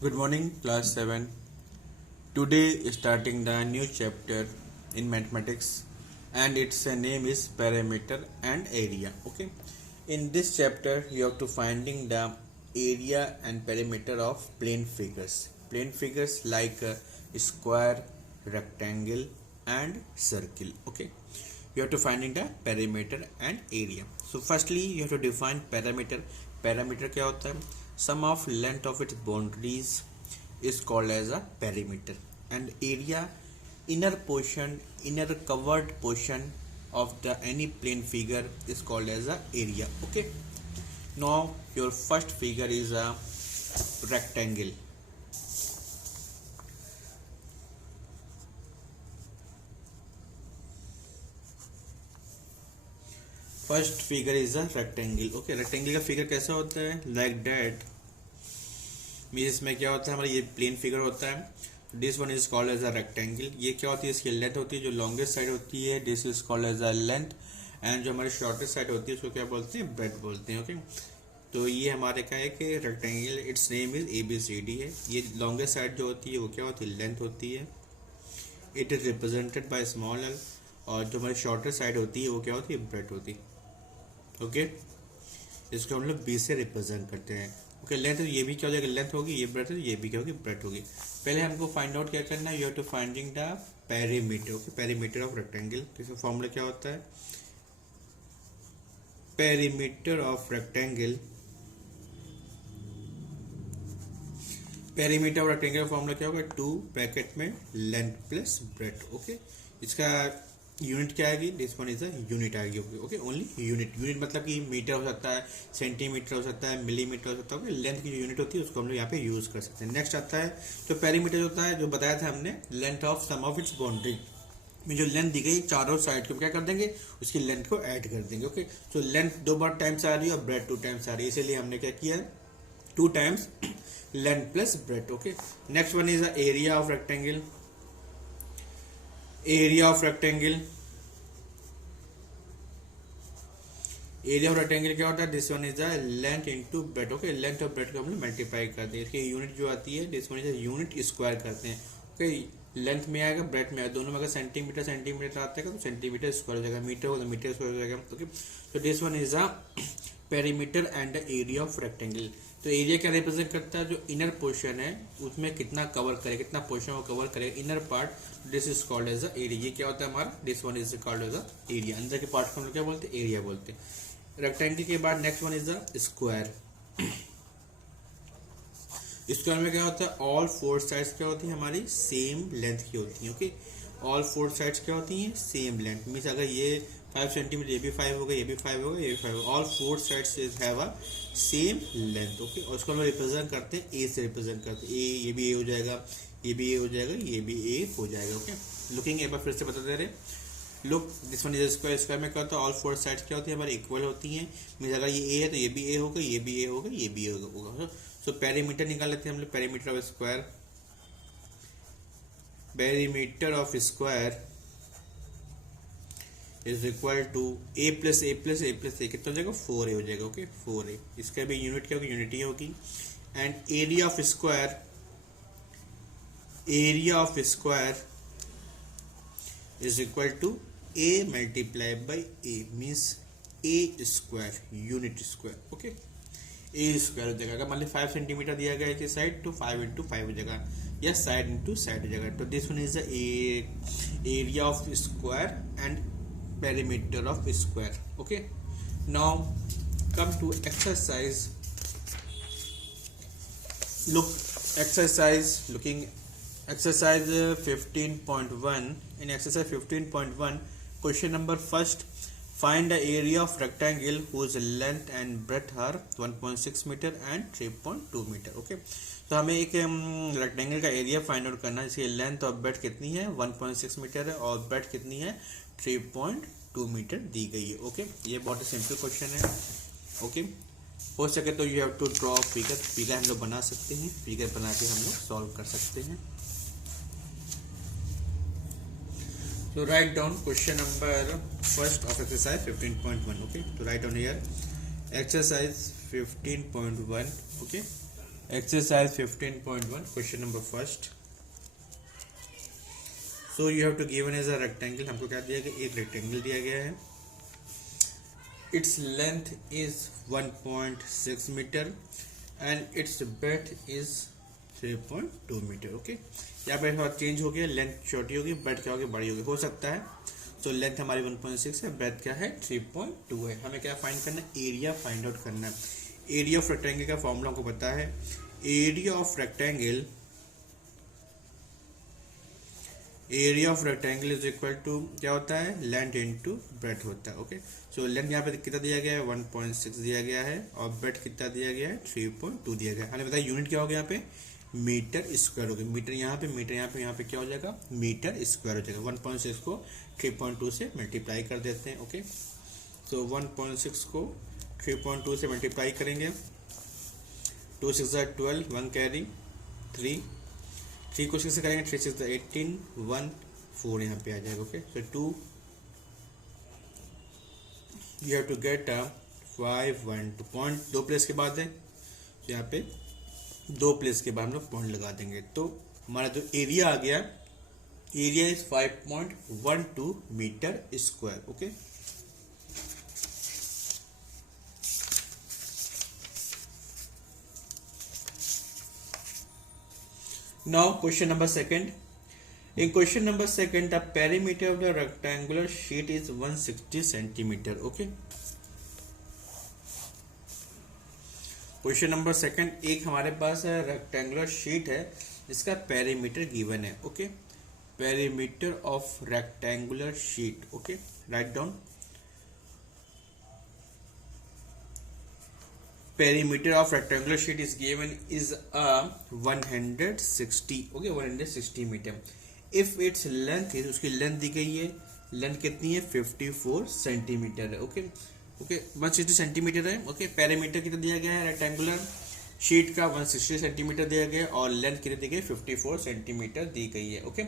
Good morning, class 7. Today, starting the new chapter in mathematics, and its name is parameter and area. Okay, in this chapter, you have to finding the area and perimeter of plane figures. Plane figures like square, rectangle, and circle. Okay, you have to finding the perimeter and area. So, firstly, you have to define parameter. Parameter क्या होता है? Sum of length of its boundaries is called as a perimeter, and area, inner covered portion of the any plane figure is called as a area. Okay, now your first figure is a rectangle. First figure is a rectangle. Okay, rectangle का figure कैसा होता है? Like that means इसमें क्या होता है, हमारा ये प्लेन फिगर होता है. This one is called as a rectangle. ये क्या होती है? इसकी लेंथ होती है, जो लॉन्गेस्ट साइड होती है this is called as a length, and जो हमारी शॉर्टेस्ट साइड होती है उसको क्या बोलते हैं? ब्रेड्थ बोलते हैं. ओके, तो ये हमारे क्या है कि rectangle, it's name is ABCD है. ये लॉन्गेस्ट साइड जो होती है वो क्या होती है? लेंथ होती है. It is represented by small L, और जो हमारी शॉर्टेस्ट साइड होती है वो क्या होती है? ब्रेड्थ होती है. ओके, इसको हम लोग बी से रिप्रेजेंट करते हैं. ओके, लेंथ ये भी क्या हो जाएगा? लेंथ होगी. ये ब्रेथ ये भी क्या होगी? ब्रेथ होगी. पहले हमको फाइंड आउट क्या करना है? You have to finding the perimeter. Okay, perimeter of rectangle. तो इसका फॉर्मूला क्या होता है? Perimeter of rectangle. Perimeter of rectangle का फॉर्मूला क्या होगा? 2 ब्रैकेट में लेंथ प्लस ब्रेथ. ओके, इसका यूनिट क्या आएगी? This one is a unit आएगी. Okay, only unit. यूनिट मतलब कि मीटर हो सकता है, सेंटीमीटर हो सकता है, मिलीमीटर हो सकता है. लेंथ की जो यूनिट होती है उसको हम लोग यहाँ पे यूज कर सकते हैं. नेक्स्ट आता है जो पेरीमीटर होता है, जो बताया था हमने, length of sum of its boundary में जो लेंथ दी गई चारों साइड को क्या कर देंगे? उसकी लेंथ को ऐड कर देंगे. ओके, तो लेंथ 2 बार टाइम्स आ रही है और ब्रेथ 2 टाइम्स आ रही है, इसीलिए हमने क्या किया? 2 times length plus breadth. Okay, next one is the area of rectangle. Area of rectangle. Area of rectangle क्या होता है? This one is the length into breadth. Okay, length और ब्रेथ को हम लोग मल्टीप्लाई करते हैं. इसकी यूनिट जो आती है this one is unit square करते हैं. ओके, लेंथ में आएगा, ब्रेथ में आएगा, दोनों में अगर सेंटीमीटर आता है तो सेंटीमीटर स्क्वायर हो जाएगा, मीटर होगा तो मीटर स्क्वायर हो जाएगा. ओके, तो this one is a perimeter and the area of rectangle. तो एरिया क्या रिप्रेजेंट करता है? जो इनर पोर्शन है उसमें कितना कवर करे, कितना पोर्शन को कवर करेगा, inner part. This is called as a area. ये क्या होता है हमारा? This one is called as a area. अंदर के पार्ट को हम लोग क्या बोलते हैं? एरिया बोलते हैं. रेक्टेंगल के बाद next one is the square. Square में क्या होता है? ऑल 4 साइड्स क्या होती है हमारी? सेम लेंथ की होती है. ओके, ऑल 4 साइड्स क्या होती हैं? Same length. मीन्स अगर ये 5 सेंटीमीटर, ये भी 5 होगा, ये भी 5 होगा, ये भी 5 होगा. All 4 sides have a same length. Okay, और उसको हम रिप्रेजेंट करते हैं ए से रिप्रेजेंट करते हैं. ए, ये भी ए हो जाएगा, ये भी ए हो जाएगा, ये भी ए हो जाएगा. ओके, लुकिंग एक बार फिर से बता दे रहे. Look, this one is square. Square में क्या होता है? ऑल 4 साइड्स क्या होती है हमारी? इक्वल होती हैं. मीन्स अगर ये ए है तो ये भी ए होगा, ये भी ए होगा, ये भी ए होगा. सो पेरीमीटर निकाल लेते हैं हम लोग. Perimeter of square. Perimeter of square is equal to a plus a plus a plus a. कितना हो जाएगा? 4a हो जाएगा. Okay, 4a. इसका भी यूनिट क्या होगी? यूनिटी होगी. And area of square. Area of square is equal to a multiply by a, means a square unit square. Okay, A square हो जाएगा. अगर मान ली 5 सेंटीमीटर दिया गया है साइड, तो 5 इंटू 5 हो जाएगा, या साइड इंटू साइड हो जाएगा. तो this one is the area of square and perimeter of square. Okay, now come to exercise. Look, exercise looking exercise 15.1. in exercise 15.1 question number first, find the area of rectangle whose length and breadth are 1.6 meter and 3.2 meter. Okay, तो हमें एक rectangle का area find out करना है. इसकी length और breath कितनी है? 1.6 मीटर है, और ब्रेथ कितनी है? 3.2 मीटर दी गई है. ओके, ये बहुत ही सिंपल क्वेश्चन है. ओके, हो सके तो you have to draw figure. Figure हम लोग बना सकते हैं, फिगर बना के हम लोग सॉल्व कर सकते हैं. So write down question number first of exercise 15.1. Okay, to write down here exercise 15.1. Okay, Exercise 15.1, question number first. So you have to given as a rectangle. हमको क्या दिया गया, एक रेक्टेंगल दिया गया है. Its length is 1.6 meter and its breadth is 3.2 meter. Okay, यहाँ पे थोड़ा चेंज हो गया, लेंथ छोटी होगी, ब्रेथ क्या होगी, बड़ी होगी, हो सकता है. तो लेंथ हमारी 1.6 है, ब्रेथ क्या है 3.2 है. हमें क्या फाइंड करना है, एरिया फाइंड आउट करना है. एरिया ऑफ रेक्टेंगल का फॉर्मूला हमको पता है. Area of rectangle is equal to क्या होता है, लेंथ इनटू ब्रेथ होता है. ओके, सो लेंथ यहाँ पे कितना दिया गया है, 1.6 दिया गया है, और ब्रेथ कितना दिया गया है, 3.2 दिया गया है. हमें बताया यूनिट क्या हो गया, यहाँ पे मीटर स्क्वायर हो गया. मीटर यहाँ पे, मीटर यहाँ पे क्या हो जाएगा, मीटर स्क्वायर हो जाएगा. 1.6 को 3.2 से मल्टीप्लाई कर देते हैं. ओके, तो 1.6 को 3.2 से मल्टीप्लाई करेंगे. 2 6 12, 1 कैरी 3 को 6 से करेंगे, 3 6 18, 1 4 यहाँ पे आ जाएगा. Okay, so 2 you have to get 5 1 2 point 2 place के बाद है, तो यहाँ पे 2 प्लेस के बाद हम लोग पॉइंट लगा देंगे. तो हमारा जो एरिया आ गया, area is 5.12 metre square. Okay, now question number second. In question number second, the perimeter of the rectangular sheet is 160 centimeter. Okay, question number second, एक हमारे पास रेक्टेंगुलर शीट है जिसका पेरीमीटर गिवन है. Okay, perimeter of rectangular sheet. Okay, write down. Perimeter of rectangular sheet is given is 160. Okay, 160 meter. If its length is, उसकी length दी गई है, length कितनी है, 54 सेंटीमीटर है. ओके, 160 सेंटीमीटर है. ओके, पेरीमीटर कितना दिया गया है रेक्टेंगुलर शीट का, 160 सेंटीमीटर दिया गया, और लेंथ कितनी दी गई, 54 सेंटीमीटर दी गई है. Okay,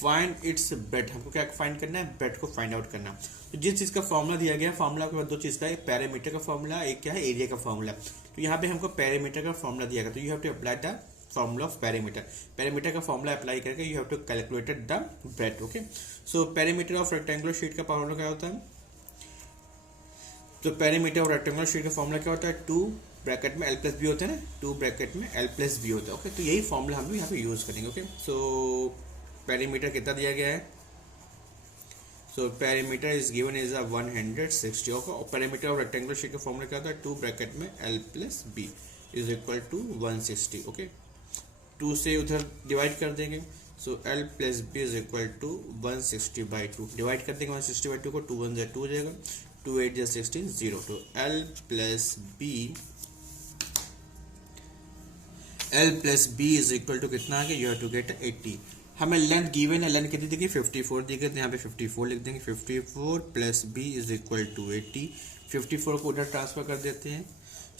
find its breath. हमको क्या फाइंड करना है, ब्रेथ को फाइंड आउट करना. तो जिस चीज का फॉर्मूला दिया गया, फॉर्मूला के बाद दो चीज का, एक पैरामीटर का फॉर्मूला, एक क्या है, एरिया का फॉर्मूला. तो यहाँ पे हमको पैरामीटर का फॉर्मूला दिया गया, तो you have to apply the formula of parameter. Parameter का फॉर्मूला अप्लाई करके you have to calculated the breadth. Okay, so parameter of rectangular sheet का फॉर्मूला क्या होता है, तो पैरामीटर ऑफ रेक्टेंगुलर शीट का फॉर्मूला क्या होता है, 2 ब्रैकेट में L प्लस बी होता है ना, 2 ब्रैकेट में L प्लस बी होता है. ओके, तो यही फॉर्मूला हम लोग यहाँ पे यूज करेंगे. ओके, सो पैरामीटर कितना दिया गया है, so parameter is given is 160. Okay, और पैरामीटर ऑफ रेक्टेंगुलर शीट का फॉर्मूला क्या होता है, 2 ब्रैकेट में L plus B is equal to 160. Okay, 2 से उधर डिवाइड कर देंगे, so L plus B is equal to 160/2. Divide कर देंगे 160/2 को, 2 1 जा 2 हो जाएगा, 2 8 जा 16 0. तो L plus B is equal to कितना आ गया, यू हैव टू गेट 80. हमें लेंथ गिवन है, लेंथ कितनी दी गई, 54 दी गई, तो यहाँ पे 54 लिख देंगे. 54 plus B is equal to 80. 54 को उधर ट्रांसफर कर देते हैं,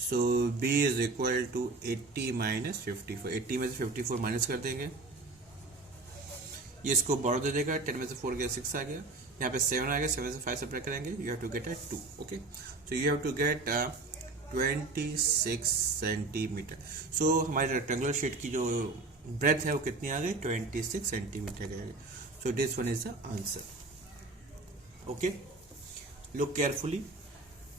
so B is equal to 80 minus 54. 80 में से 54 माइनस कर देंगे, ये इसको बॉरो दे देगा, 10 में से 4 गया 6 आ गया, यहाँ पे 7 आ गया, 7 से 5 सेपरेट करेंगे, you have to get 2. Okay, so you have to get 26 centimetre. So हमारी रेक्टेंगुलर शीट की जो ब्रेथ है वो कितनी आ गई, 26 सेंटीमीटर आ गई. So this one is the answer. Okay, look carefully,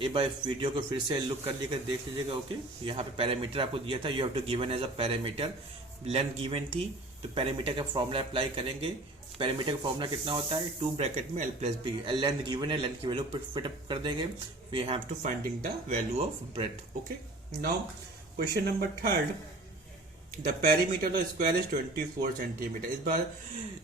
एक बार वीडियो को फिर से लुक कर लीजिएगा, देख लीजिएगा. ओके, यहाँ पे पैरामीटर आपको दिया था, you have to given as a parameter, length given थी, तो पैरामीटर का फॉर्मूला अप्लाई करेंगे. पैरामीटर का फॉर्मूला कितना होता है, 2 ब्रैकेट में L plus B. Length given है, लेंथ की वैल्यू फिट अप कर देंगे, we have to finding the value of breadth. Okay, now question number third, the perimeter of the square is 24 centimetre. इस बार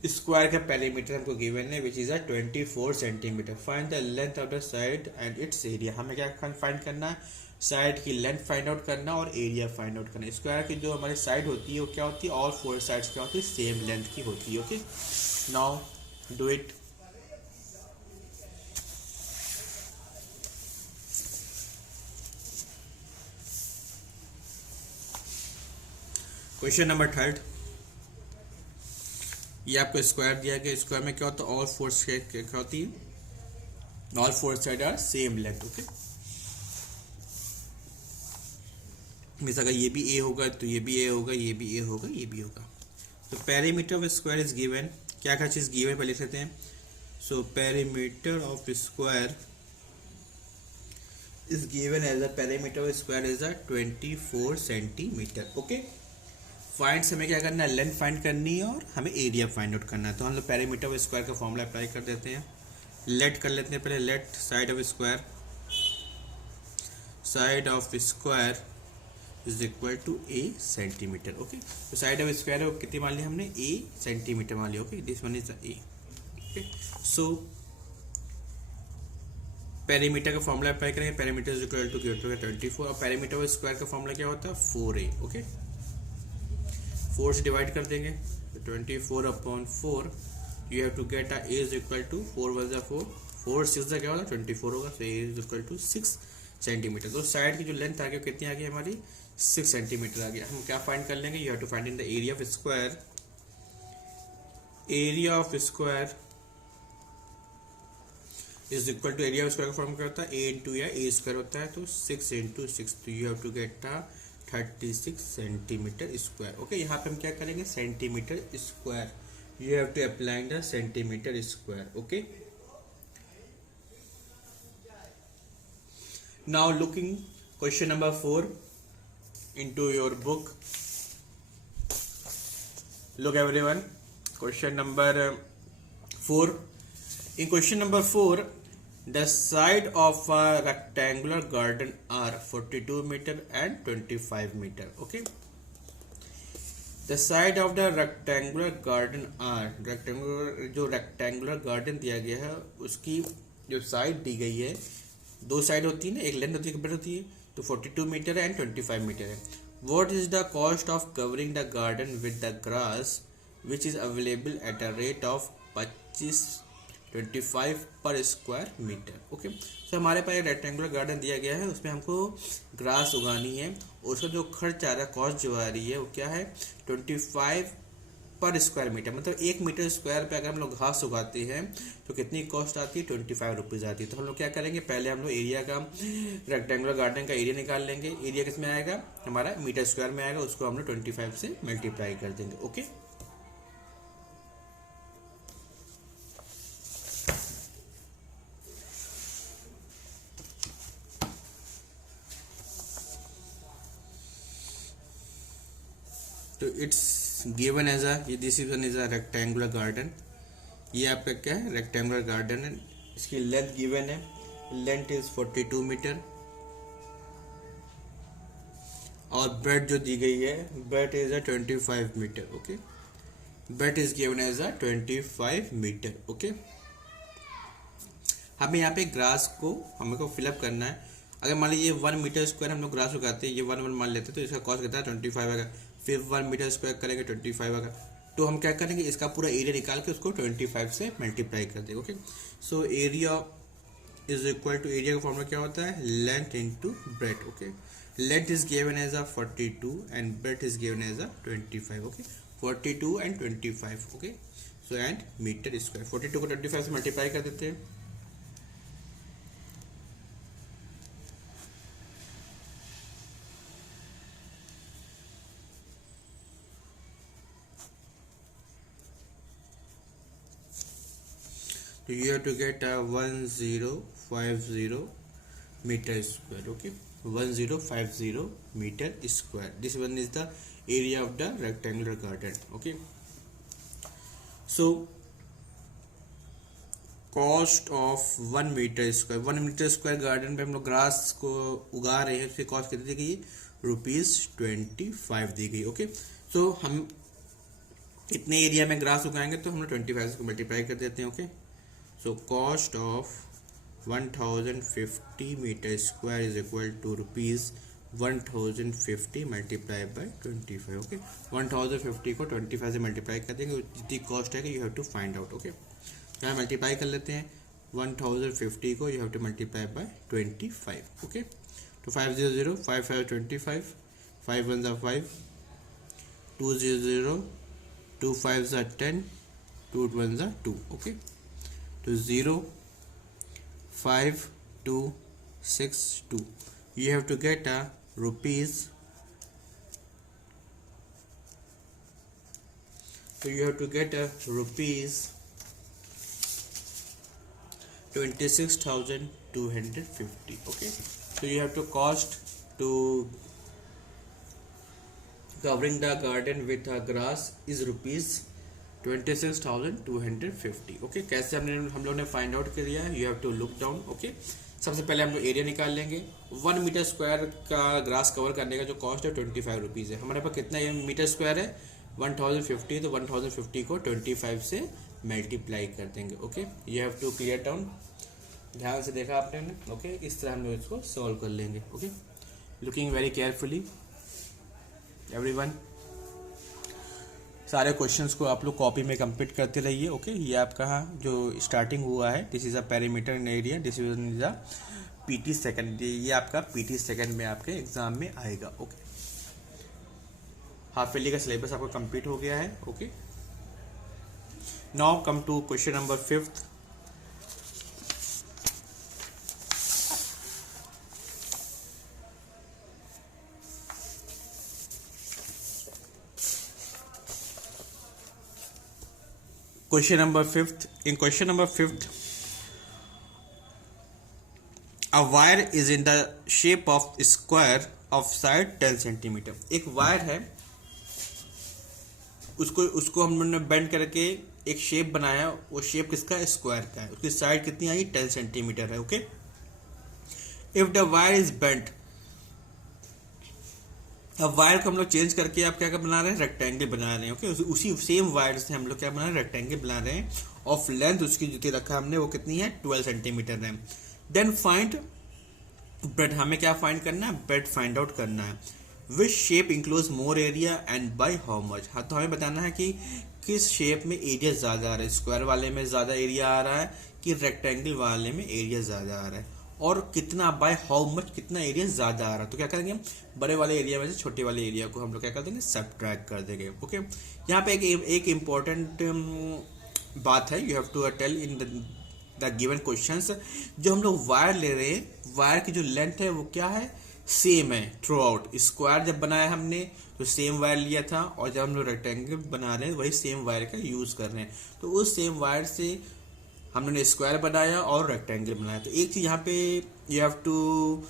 स्क्वायर का perimeter हमको given है, which is 24 centimetre. Find the length of the side and it's area. हमें क्या find करना है, side की लेंथ फाइंड आउट करना और एरिया फाइंड आउट करना. स्क्वायर की जो हमारी साइड होती है वो क्या होती है, ऑल 4 साइड्स क्या होती है, सेम लेंथ की होती है. Okay, now do it. Question number third, ये आपको स्क्वायर दिया गया, स्क्वायर में क्या होता है, ऑल 4 साइड क्या होती है, all 4 side are same length. Okay, means अगर ये भी ए होगा तो ये भी ए होगा, ये भी ए होगा, ये भी होगा। तो perimeter of square is given, क्या क्या चीज़ गिवन पहले लिख लेते हैं। So perimeter of square is given as a perimeter of square is a 24 centimetre. Okay, find से हमें क्या करना है, लेंथ फाइंड करनी है और हमें एरिया फाइंड आउट करना है। तो हम लोग पेरीमीटर ऑफ स्क्वायर का फॉर्मूला अप्लाई कर देते हैं। लेट कर लेते हैं पहले, let side of square, side of square is equal to A centimetre. Okay, तो साइड ऑफ स्क्वायर कितनी मान लिया हमने, ए सेंटीमीटर मान लिया। Okay, this one is A. Okay, so perimeter का फॉर्मूला अप्लाई करेंगे, पेरीमीटर इज इक्वल टू 24 और पेरीमीटर ऑफ स्क्वायर का फॉर्मूला क्या होता है, 4a। ओके, 4 से डिवाइड कर देंगे, 24 upon 4 you have to get a is equal to 4 + 4, 4 6 क्या होगा, 24 होगा। So a is equal to 6 centimetre. तो साइड की जो लेंथ आ गई कितनी आ गई हमारी, 6 सेंटीमीटर आ गया। हम क्या फाइंड कर लेंगे, you have to find in the area of square. Area of square is equal to, area of square का फॉर्म क्या होता है, ए इंटू या ए स्क्वायर होता है। तो 6 इंटू 6, तो you have to get 36 centimetre square. Okay, यहाँ पे हम क्या करेंगे, centimetre square, you have to apply the centimetre square. Okay, now looking question number 4 into your book. Look everyone, question number 4. In question number 4, the side of a rectangular garden are 42 meter and 25 meter. Okay, the side of the rectangular garden are, rectangular जो rectangular garden दिया गया है उसकी जो side दी गई है, दो side होती है ना, एक लेंथ होती है, एक ब्रेड्थ होती है। तो 42 मीटर एंड 25 मीटर है। What is the cost of covering the garden with the grass which is available at a rate of 25 पर स्क्वायर मीटर। ओके, तो हमारे पास एक रेक्टेंगुलर गार्डन दिया गया है, उसमें हमको ग्रास उगानी है और उसका जो खर्च आ रहा है, कॉस्ट जो आ रही है वो क्या है, 25 पर स्क्वायर मीटर। मतलब 1 मीटर स्क्वायर पे अगर हम लोग घास उगाते हैं तो कितनी कॉस्ट आती है, 25 रुपीज़ आती है। तो हम लोग क्या करेंगे, पहले हम लोग एरिया का, रेक्टेंगुलर गार्डन का एरिया निकाल लेंगे। एरिया किस में आएगा, हमारा मीटर स्क्वायर में आएगा, उसको हम लोग 25 से मल्टीप्लाई कर देंगे। ओके, तो it's given as a, this is one is a rectangular garden. ये आपका क्या है, रेक्टेंगुलर गार्डन है। इसकी लेंथ गिवन है, लेंथ इज 42 मीटर और ब्रेड जो दी गई है, breadth is a 25 metre. Okay, breadth is given as a 25 metre. Okay, हमें यहाँ पे ग्रास को हमें को फिलअप करना है। अगर मान लीजिए 1 मीटर स्क्वायर हम लोग ग्रास उगाते हैं, ये 1 मान लेते हैं, तो इसका कॉस्ट कितना है, 25 आएगा। फिर 1 मीटर स्क्वायर करेंगे, 25 आएगा। तो हम क्या करेंगे, इसका पूरा एरिया निकाल के उसको 25 से मल्टीप्लाई कर देंगे। Okay, so area is equal to, area का फॉर्मूला क्या होता है, length into breadth. Okay, length is given as a 42 and breadth is given as a 25। Okay, 42 and 25। Okay, so and metre square, 42 को 25 से multiply कर देते हैं। So you have to get 1050 meter square. Okay, 1050 meter square. This one is the area of the rectangular garden. Okay, so cost of 1 metre square, 1 metre square garden पे हम लोग grass को उगा रहे हैं, उसकी कॉस्ट कितनी दी गई, ₹25 दी गई। ओके, सो हम इतने एरिया में ग्रास उगाएंगे तो हम लोग 25 को मल्टीप्लाई कर देते हैं। Okay, so cost of 1050 meter square is equal to ₹1050 multiplied by 25। Okay, 1050 को 25 से मल्टीप्लाई कर देंगे, जितनी कॉस्ट है कि you have to find out. Okay, यहाँ मल्टीप्लाई कर लेते हैं, 1050 को you have to multiply by 25। ओके, तो 500 5 5 25, 5 1 5, 200 2 5 10, 2 1 2। Okay, to 05262 you have to get a rupees So you have to get a rupees 26,250. Okay, so you have to cost to covering the garden with a grass is rupees 26,250. Okay, कैसे हम लोग ने find out कर लिया है? You have to look down. Okay, सबसे पहले हम लोग एरिया निकाल लेंगे. 1 मीटर स्क्वायर का ग्रास कवर करने का जो कॉस्ट है 25 रुपीज़ है. हमारे पास कितना मीटर स्क्वायर है? 1050. तो 1050 को 25 से मल्टीप्लाई कर देंगे. Okay, you have to clear down. ध्यान से देखा आपने. ओके, इस तरह हम लोग इसको सॉल्व कर लेंगे. Okay, looking very carefully everyone. सारे क्वेश्चंस को आप लोग कॉपी में कंप्लीट करते रहिए. ओके, ये आपका जो स्टार्टिंग हुआ है, this is a perimeter in area, this is a PT second. ये आपका पीटी सेकंड में आपके एग्जाम में आएगा. ओके, हाफ ईयरली का सिलेबस आपका कंप्लीट हो गया है. Okay, now come to question number 5th. Question number 5th. In question number 5th, a wire is in the shape of square of side 10 centimeter. एक wire है, उसको हम लोगों ने बेंड करके एक शेप बनाया. वो शेप किसका? स्क्वायर का है. उसकी साइड कितनी आई? 10 सेंटीमीटर है. Okay, if the wire is bent, अब वायर को हम लोग चेंज करके आप क्या बना रहे हैं? रेक्टेंगल बना रहे हैं. ओके, उसी सेम वायर से हम लोग क्या बना रहे हैं? रेक्टेंगल बना रहे हैं. ऑफ लेंथ उसकी जो रखा हमने वो कितनी है? 12 सेंटीमीटर है. Then find breadth. हमें क्या फाइंड करना है? ब्रेड फाइंड आउट करना है. Which shape includes more area and by how much. हाँ, तो हमें बताना है कि किस शेप में एरिया ज्यादा आ रहा है. स्क्वायर वाले में ज्यादा एरिया आ रहा है कि रेक्टेंगल वाले में एरिया ज्यादा आ रहा है, और कितना बाय हाउ मच, कितना एरिया ज्यादा आ रहा है. तो क्या करेंगे? बड़े वाले एरिया में से छोटे वाले एरिया को हम लोग क्या कर देंगे? सबट्रैक्ट कर देंगे. ओके, यहाँ पे एक इम्पोर्टेंट बात है. You have to tell in the given questions. जो हम लोग वायर ले रहे हैं, वायर की जो लेंथ है वो क्या है? सेम है थ्रू आउट. स्क्वायर जब बनाया हमने तो सेम वायर लिया था, और जब हम लोग रेक्टेंगल बना रहे हैं वही सेम वायर का यूज कर रहे हैं. तो उस सेम वायर से हमने स्क्वायर बनाया और रेक्टेंगल बनाया. तो एक चीज यहाँ पे यू हैव टू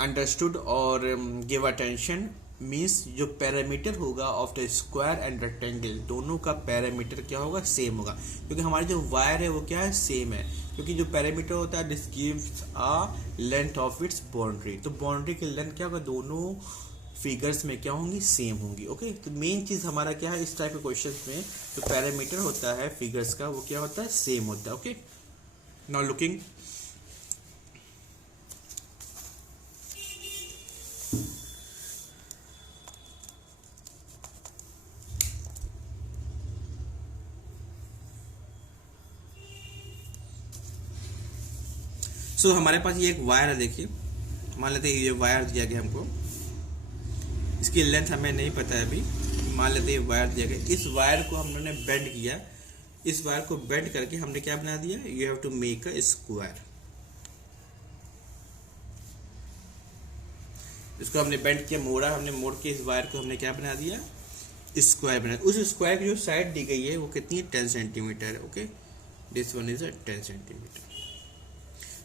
अंडरस्टूड और गिव अटेंशन, मीन्स जो पैरामीटर होगा of the square and rectangle, दोनों का पैरामीटर क्या होगा? सेम होगा. क्योंकि हमारी जो वायर है वो क्या है? सेम है. क्योंकि जो पैरामीटर होता है this gives a length of its boundary. तो बाउंड्री की लेंथ क्या होगा? दोनों फिगर्स में क्या होंगी? सेम होंगी. ओके, तो मेन चीज हमारा क्या है इस टाइप के क्वेश्चंस में? जो पैरामीटर होता है फिगर्स का वो क्या होता है? सेम होता है. Okay, now looking. सो हमारे पास ये एक वायर है. देखिए, मान लेते हैं ये वायर दिया गया हमको. इसकी लेंथ हमें नहीं पता है अभी. मान लेते हैं वायर दिया गया. इस वायर को हम लोगों ने बेंड किया. इस वायर को बेंड करके हमने क्या बना दिया? You have to make a square. इसको हमने बेंड किया, मोड़ा, हमने मोड़ के इस वायर को हमने क्या बना दिया? स्क्वायर बना. उस स्क्वायर की जो साइड दी गई है वो कितनी है? 10 सेंटीमीटर है. Okay, this one is 10 centimetre.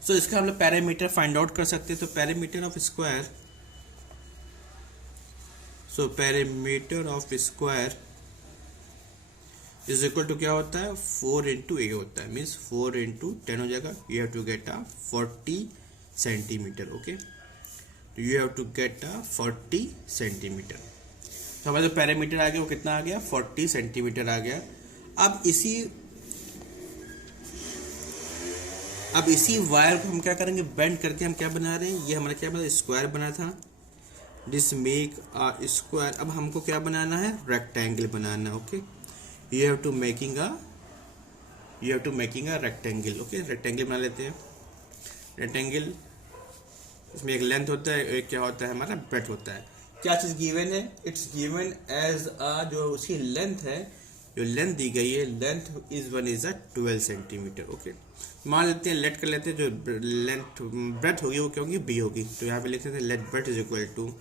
So इसका हम लोग पैरामीटर फाइंड आउट कर सकते हैं. तो parameter of square, so parameter of square is equal to क्या होता है? 4 इंटू ए होता है. मीन्स 4 इंटू 10 हो जाएगा. You have to get a 40 centimetre. Okay, तो you have to get a 40 centimetre. तो हमारा जो पैरामीटर आ गया वो कितना आ गया? 40 सेंटीमीटर आ गया. अब इसी वायर को हम क्या करेंगे? बेंड करके हम क्या बना रहे हैं? ये हमारा क्या बना? स्क्वायर बना था. This make a square. अब हमको क्या बनाना है? रेक्टेंगल बनाना है. Okay, you have to making a rectangle. Okay, rectangle बना लेते हैं. रेक्टेंगल, इसमें एक लेंथ होता है, एक क्या होता है? हमारा ब्रेड्थ होता है. क्या चीज गिवन है? इट्स गिवन एज अ, जो उसकी लेंथ है, जो लेंथ दी गई है, लेंथ इज 12 सेंटीमीटर. ओके, मान लेते हैं, लेट कर लेते हैं, जो लेंथ ब्रेड्थ होगी वो क्या होगी? बी होगी. तो यहाँ पे लिख सकते हैं let breadth is equal to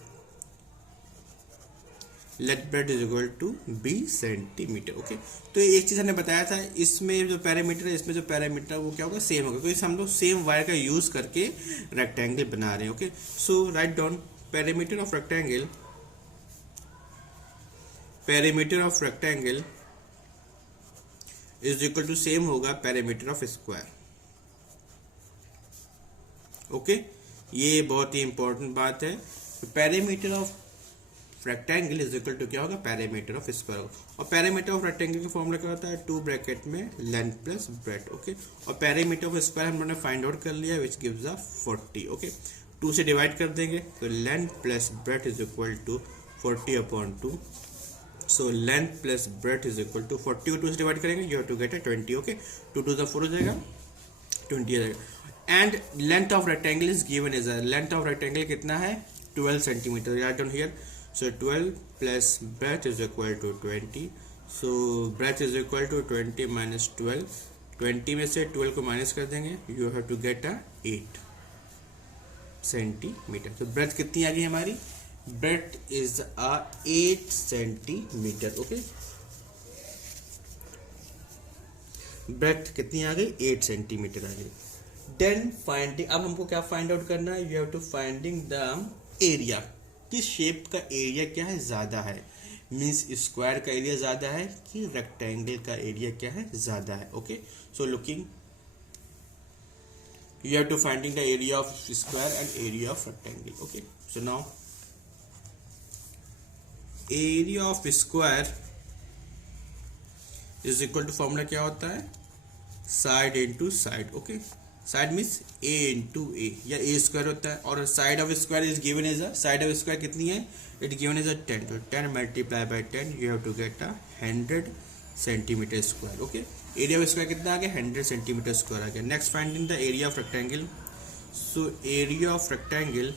let breadth is equal to B centimetre. Okay, तो एक चीज हमने बताया था, इसमें जो पैरामीटर है, इसमें जो पैरामीटर वो क्या होगा, सेम होगा, क्योंकि हम लोग सेम वायर का यूज करके रेक्टेंगल बना रहे हैं। Okay, so write down parameter of rectangle, parameter of rectangle is equal to same होगा पैरामीटर ऑफ स्क्वायर। ओके, ये बहुत ही इंपॉर्टेंट बात है। Parameter of rectangle is equal to क्या होगा, पैरामीटर ऑफ स्क्वायर। और पैरामीटर ऑफ रेक्टेंगल का फॉर्मूला क्या होता है, 2 ब्रैकेट में लेंथ प्लस ब्रेथ। ओके, और पैरामीटर ऑफ स्क्वायर हम लोगों ने फाइंड आउट कर लिया, विच गिव्स अ 40। ओके, 2 से डिवाइड कर देंगे तो length plus breadth is equal to 40/2। So length plus breadth is equal to 40 को 2 से डिवाइड करेंगे, you have to get 20। Okay, 2 2 4 हो जाएगा, 20 आ जाएगा। And length of rectangle is given as a, length of rectangle कितना है, 12 centimetre. Write down here, so 12 plus breadth is equal to 20, so breadth is equal to 20 minus 12, 20 में से 12 को minus कर देंगे, you have to get a 8 centimetre. तो breadth कितनी आ गई हमारी, breadth is a 8 centimetre. Okay, breadth कितनी आ गई, 8 सेंटीमीटर आ गई। देन फाइंडिंग, अब हमको क्या फाइंड आउट करना है, you have to finding the area, किस शेप का एरिया क्या है, ज्यादा है, मीन्स स्क्वायर का एरिया ज्यादा है कि रेक्टेंगल का एरिया क्या है, ज्यादा है। Okay, so looking, you have to finding the area of square and area of rectangle. Okay, so now area of square is equal to formula क्या होता है, side into side. Okay, side means a into a या a square होता है, और side of square is given as a, side of square कितनी है, it given as a 10, तो 10 multiply by 10 you have to get a 100 centimetre square. Okay, area of square कितना आ गया, 100 सेंटीमीटर स्क्वायर आ गया। Next finding the area of rectangle, so area of rectangle,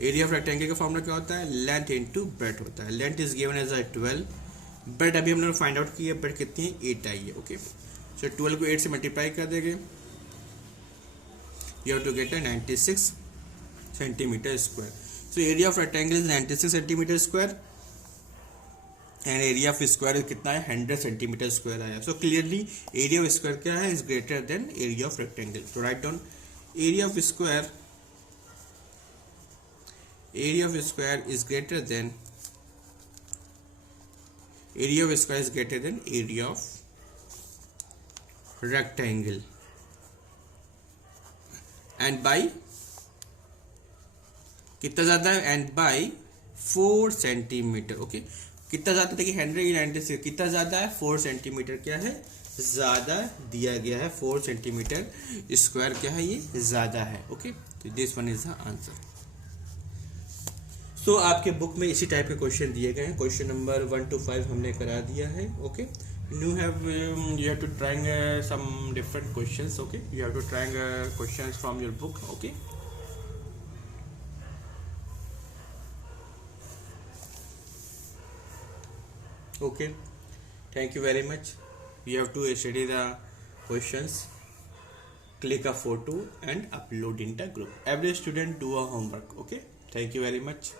area of rectangle का formula क्या होता है, लेंथ इंटू ब्रेथ होता है। Length is given as a 12, breadth अभी हमने फाइंड आउट किया, ब्रेथ कितनी है, 8 आई है। ओके, सो 12 को 8 से मल्टीप्लाई कर देंगे, you have to get 96 centimetre square. So area of rectangle is 96 centimetre square and area of square कितना है, 100 सेंटीमीटर स्क्वायर आया। So clearly area of square क्या है, is greater than area of rectangle. तो right down area of square, area of square is greater than, area of square is greater than area of rectangle and by कितना ज्यादा है, and bye 4 centimetre. Okay, कितना ज्यादा, देखिए 196 कितना ज्यादा है, 4 सेंटीमीटर क्या है, ज्यादा दिया गया है, 4 सेंटीमीटर स्क्वायर क्या है, ये ज्यादा है। ओके, तो this one is the answer. So आपके बुक में इसी टाइप के क्वेश्चन दिए गए हैं, क्वेश्चन नंबर 1 to 5 हमने करा दिया है। Okay, you have to trying some different questions. Okay, you have to trying questions from your book. Okay, okay, thank you very much. You have to study the questions, click a photo and upload in the group. Every student do a homework. Okay, thank you very much.